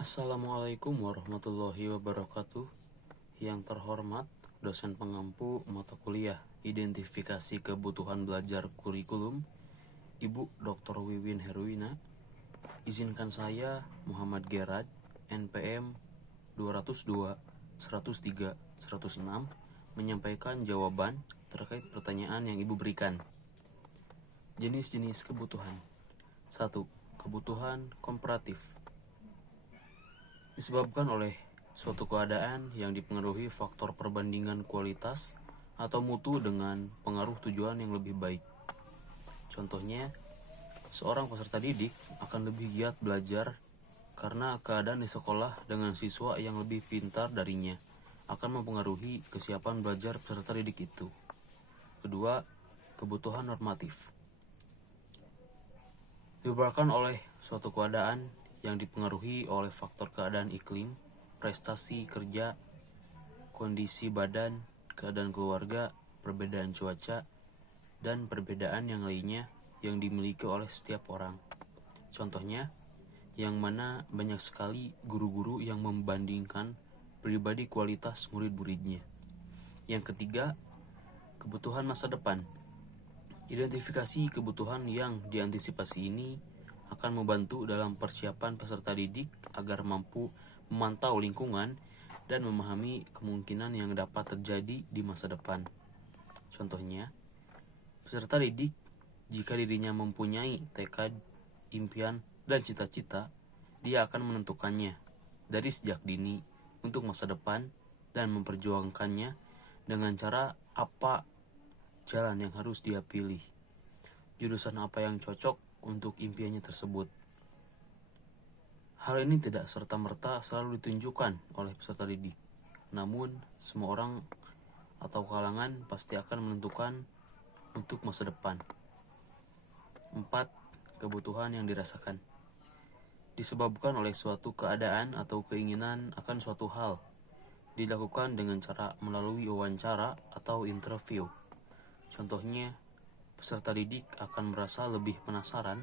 Assalamualaikum warahmatullahi wabarakatuh. Yang terhormat, dosen pengampu mata kuliah Identifikasi Kebutuhan Belajar Kurikulum, Ibu Dr. Wiwin Herwina. Izinkan saya, Muhammad Gerard, NPM 202 103 106, menyampaikan jawaban terkait pertanyaan yang Ibu berikan. Jenis-jenis kebutuhan. 1. Kebutuhan komparatif. Disebabkan oleh suatu keadaan yang dipengaruhi faktor perbandingan kualitas atau mutu dengan pengaruh tujuan yang lebih baik. Contohnya, seorang peserta didik akan lebih giat belajar karena keadaan di sekolah dengan siswa yang lebih pintar darinya akan mempengaruhi kesiapan belajar peserta didik itu. Kedua, kebutuhan normatif. Disebabkan oleh suatu keadaan yang dipengaruhi oleh faktor keadaan iklim, prestasi kerja, kondisi badan, keadaan keluarga, perbedaan cuaca, dan perbedaan yang lainnya yang dimiliki oleh setiap orang. Contohnya, yang mana banyak sekali guru-guru yang membandingkan pribadi kualitas murid-muridnya. Yang ketiga, kebutuhan masa depan. Identifikasi kebutuhan yang diantisipasi ini akan membantu dalam persiapan peserta didik agar mampu memantau lingkungan dan memahami kemungkinan yang dapat terjadi di masa depan. Contohnya, peserta didik jika dirinya mempunyai tekad, impian, dan cita-cita, dia akan menentukannya dari sejak dini untuk masa depan dan memperjuangkannya dengan cara apa jalan yang harus dia pilih, jurusan apa yang cocok untuk impiannya tersebut. Hal ini tidak serta-merta selalu ditunjukkan oleh peserta didik, namun semua orang atau kalangan pasti akan menentukan untuk masa depan. 4. Kebutuhan yang dirasakan. Disebabkan oleh suatu keadaan atau keinginan akan suatu hal, dilakukan dengan cara melalui wawancara atau interview. Contohnya, peserta didik akan merasa lebih penasaran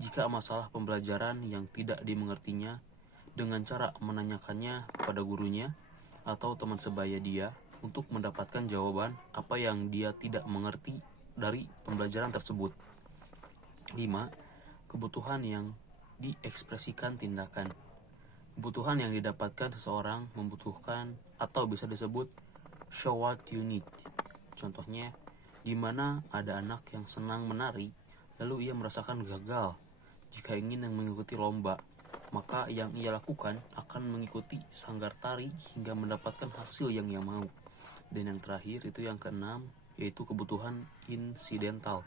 jika masalah pembelajaran yang tidak dimengertinya dengan cara menanyakannya kepada gurunya atau teman sebaya dia untuk mendapatkan jawaban apa yang dia tidak mengerti dari pembelajaran tersebut. 5. Kebutuhan yang diekspresikan tindakan. Kebutuhan yang didapatkan seseorang membutuhkan atau bisa disebut show what you need. Contohnya, di mana ada anak yang senang menari, lalu ia merasakan gagal jika ingin mengikuti lomba, maka yang ia lakukan akan mengikuti sanggar tari hingga mendapatkan hasil yang ia mau. Dan yang terakhir itu yang keenam, yaitu kebutuhan insidental.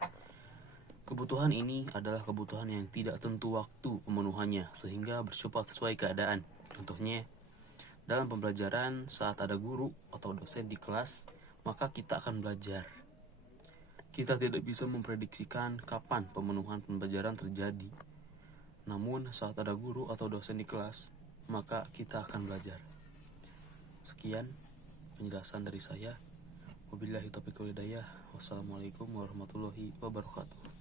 Kebutuhan ini adalah kebutuhan yang tidak tentu waktu pemenuhannya sehingga bersifat sesuai keadaan. Contohnya, dalam pembelajaran saat ada guru atau dosen di kelas, maka kita akan belajar. Kita tidak bisa memprediksikan kapan pemenuhan pembelajaran terjadi. Namun saat ada guru atau dosen di kelas, maka kita akan belajar. Sekian penjelasan dari saya. Wabillahi taufiq wal hidayah. Wassalamualaikum warahmatullahi wabarakatuh.